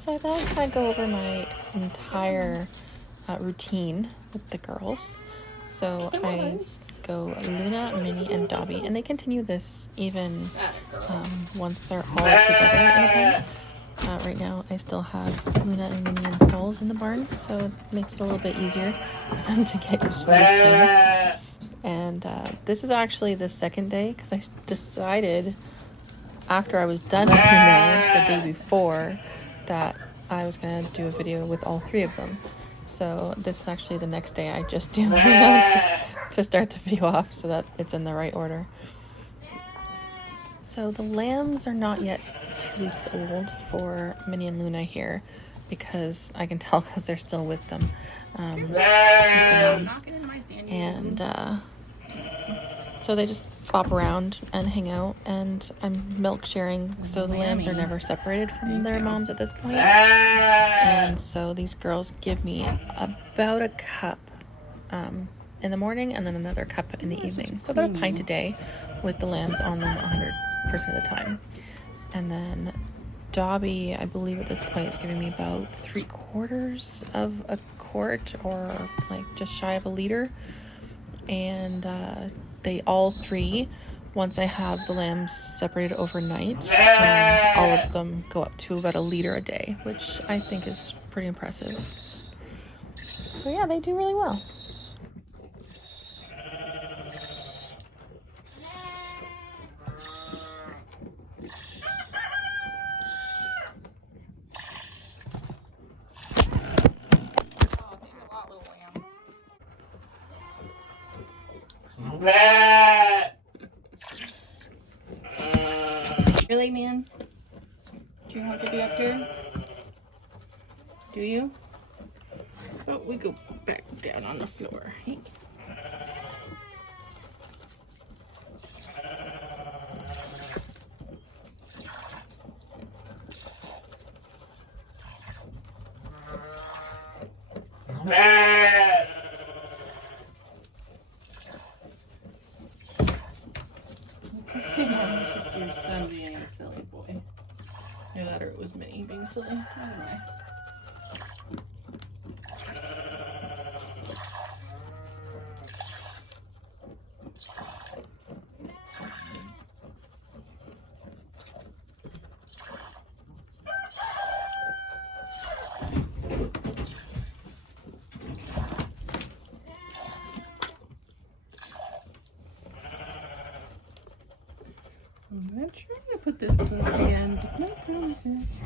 So I thought I'd kind of go over my entire routine with the girls. So I go Luna, Minnie, and Dobby, and they continue this even once they're all together in a pen. Right now, I still have Luna and Minnie in stalls in the barn, so it makes it a little bit easier for them to get used to the routine. And this is actually the second day because I decided after I was done with Luna the day before that I was going to do a video with all three of them. So this is actually the next day. I just do Luna to start the video off so that it's in the right order. So the lambs are not yet 2 weeks old for Minnie and Luna here because I can tell because they're still with them. With the moms. And so they just bop around and hang out, and I'm milk sharing, so the lambs are never separated from their moms at this point. And so these girls give me about a cup in the morning and then another cup in the evening. So about a pint a day with the lambs on them 100% of the time. And then Dobby, I believe at this point, is giving me about 3/4 of a quart, or like just shy of a liter. And they all three, once I have the lambs separated overnight, all of them go up to about a liter a day, which I think is pretty impressive. So yeah, they do really well. Really, man? Do you want to be up there? Do you? Oh, we go back down on the floor. It's just your son being a silly boy. Either that or it was me being silly. Anyway. I'm not trying to put this close again, but no promises.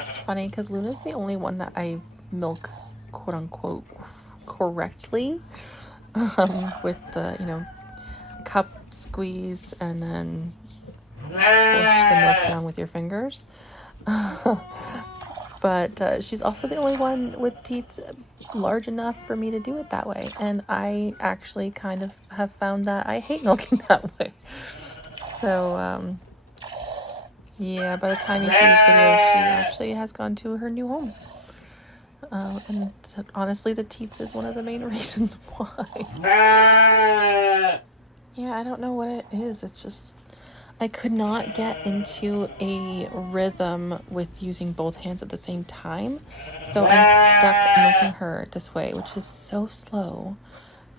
It's funny because Luna's the only one that I milk, quote unquote, correctly, with the, cup squeeze and then push the milk down with your fingers. But she's also the only one with teats large enough for me to do it that way. And I actually kind of have found that I hate milking that way. So, yeah, by the time you see this video, she actually has gone to her new home. And honestly, the teats is one of the main reasons why. Yeah, I don't know what it is. It's just, I could not get into a rhythm with using both hands at the same time. So I'm stuck milking her this way, which is so slow.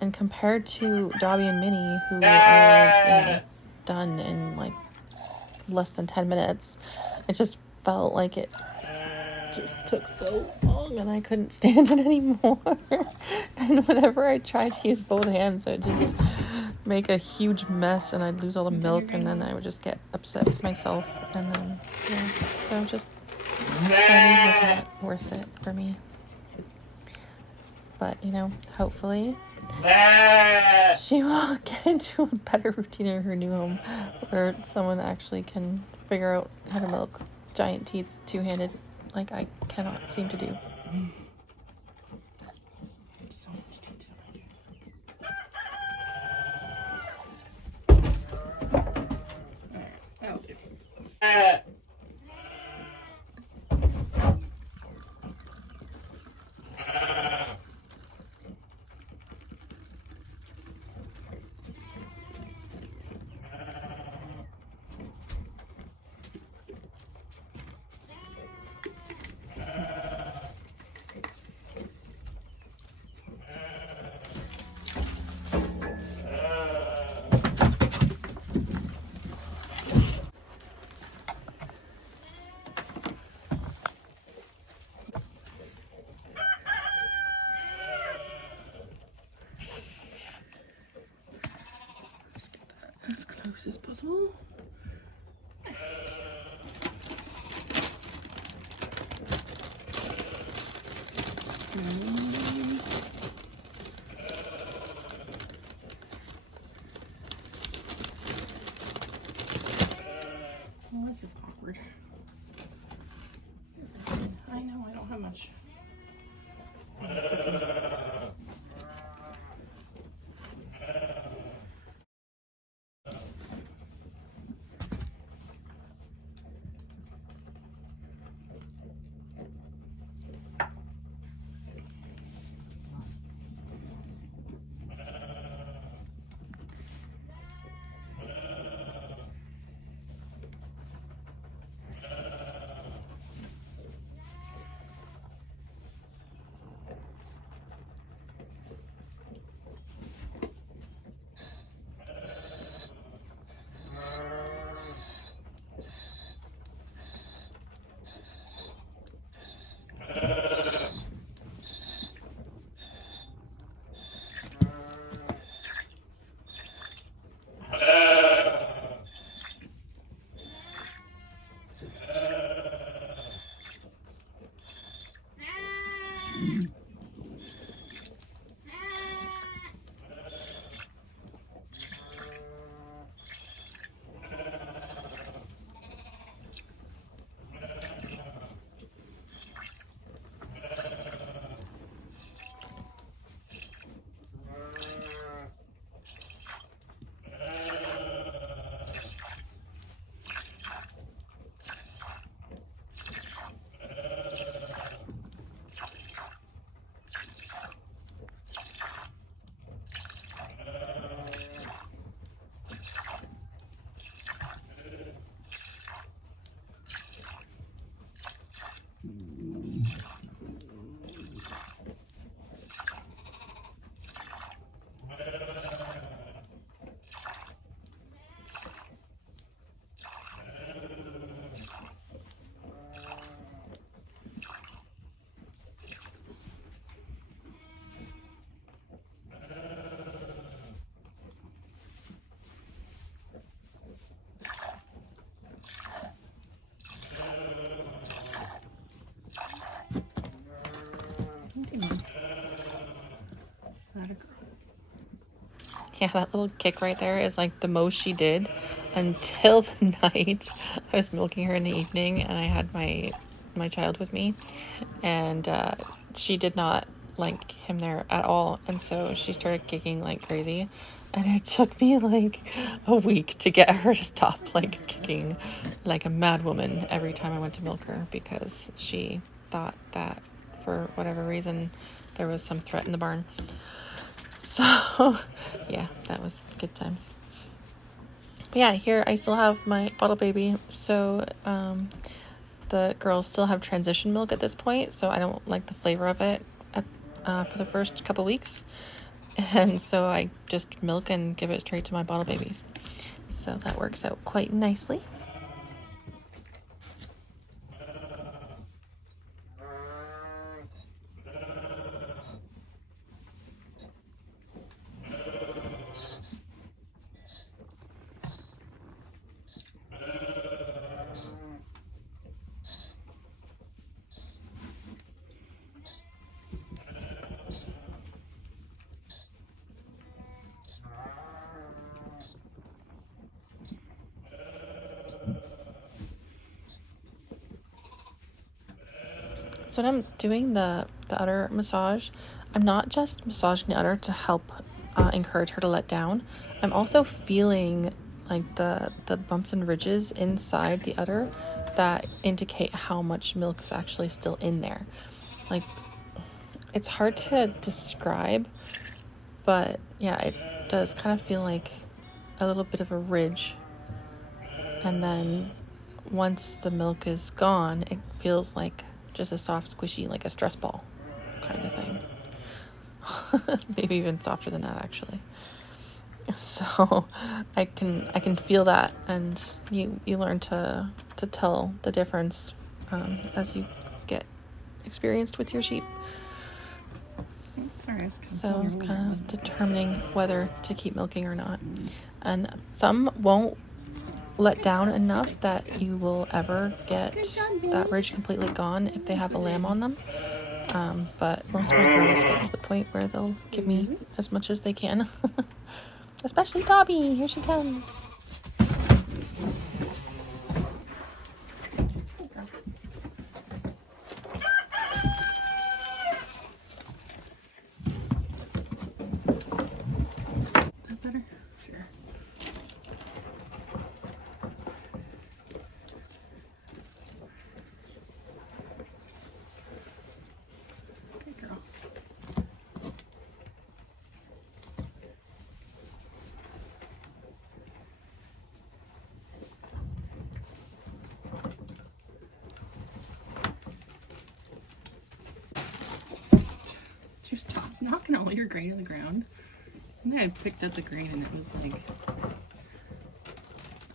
And compared to Dobby and Minnie, who are like, done in like less than 10 minutes, it just felt like it just took so long and I couldn't stand it anymore. And whenever I tried to use both hands, it just make a huge mess and I'd lose all the milk, and then I would just get upset with myself, and then so just sadly was not worth it for me. But hopefully she will get into a better routine in her new home where someone actually can figure out how to milk giant teats two-handed like I cannot seem to do. So much detail. As close as possible. Well, this is awkward. I know I don't have much. Yeah, that little kick right there is like the most she did until the night I was milking her in the evening and I had my child with me, and she did not like him there at all, and so she started kicking like crazy, and it took me like a week to get her to stop like kicking like a mad woman every time I went to milk her, because she thought that for whatever reason there was some threat in the barn. So yeah, that was good times. But yeah, here I still have my bottle baby, so the girls still have transition milk at this point, so I don't like the flavor of it for the first couple weeks, and so I just milk and give it straight to my bottle babies, so that works out quite nicely. So when I'm doing the udder massage, I'm not just massaging the udder to help encourage her to let down. I'm also feeling like the bumps and ridges inside the udder that indicate how much milk is actually still in there. Like, it's hard to describe, but yeah, it does kind of feel like a little bit of a ridge. And then once the milk is gone, it feels like just a soft, squishy, like a stress ball kind of thing. Maybe even softer than that, actually. So I can feel that, and you learn to tell the difference as you get experienced with your sheep. Sorry, so it's kind of determining whether to keep milking or not. And some won't let down enough that you will ever get that ridge completely gone if they have a lamb on them. But most of my girls get to the point where they'll give me as much as they can. Especially Dobby. Here she comes. Is that better? Sure. Good girl. Just knocking all your grain on the ground. And then I picked up the grain and it was like an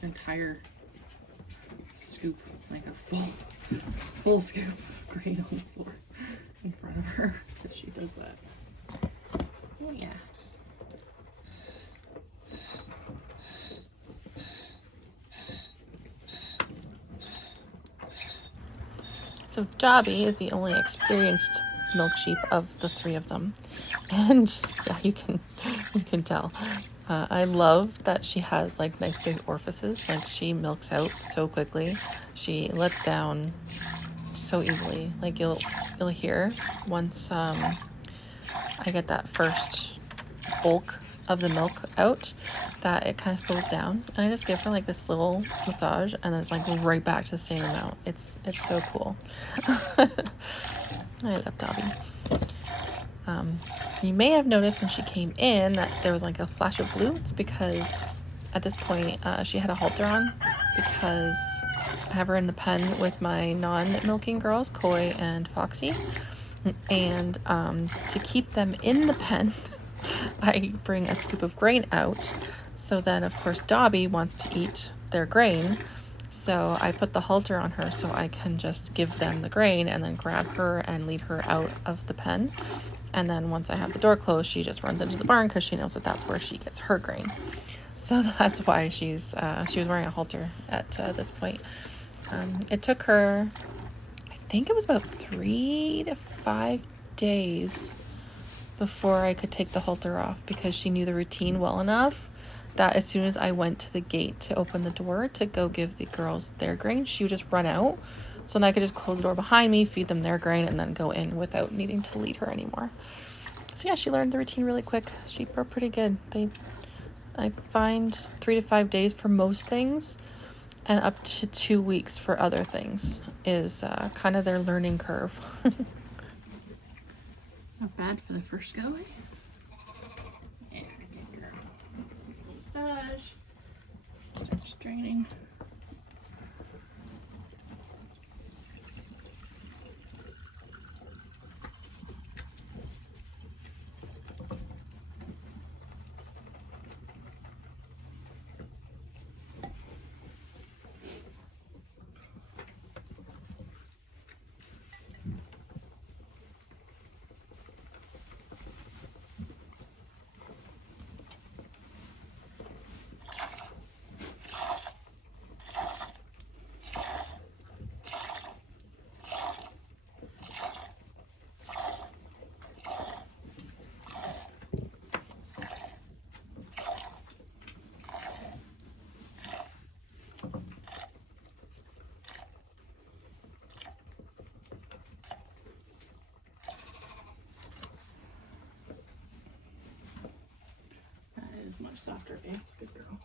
entire scoop, like a full scoop of grain on the floor in front of her because she does that. Oh yeah. So Dobby is the only experienced milk sheep of the three of them. And yeah, you can tell. I love that she has like nice big orifices. Like, she milks out so quickly. She lets down so easily. Like, you'll hear once I get that first bulk of the milk out that it kind of slows down. And I just give her like this little massage, and then it's like right back to the same amount. It's so cool. I love Dobby. You may have noticed when she came in that there was like a flash of blue. It's because at this point she had a halter on, because I have her in the pen with my non-milking girls, Koi and Foxy. And to keep them in the pen, I bring a scoop of grain out. So then, of course, Dobby wants to eat their grain. So I put the halter on her so I can just give them the grain and then grab her and lead her out of the pen. And then once I have the door closed, she just runs into the barn because she knows that that's where she gets her grain. So that's why she was wearing a halter at this point. It took her, I think it was about 3 to 5 days before I could take the halter off, because she knew the routine well enough that as soon as I went to the gate to open the door to go give the girls their grain, she would just run out. So then I could just close the door behind me, feed them their grain, and then go in without needing to lead her anymore. So yeah, she learned the routine really quick. Sheep are pretty good. I find 3 to 5 days for most things, and up to 2 weeks for other things is kind of their learning curve. Not bad for the first go, eh? Yeah, good girl. Massage. Start straining. That is much softer, eh? It's a good girl.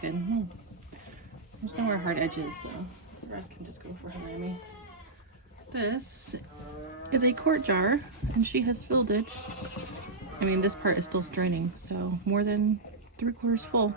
good. There's nowhere hard edges, so the rest can just go for Hermione. This is a quart jar, and she has filled it. I mean, this part is still straining, so more than 3/4 full.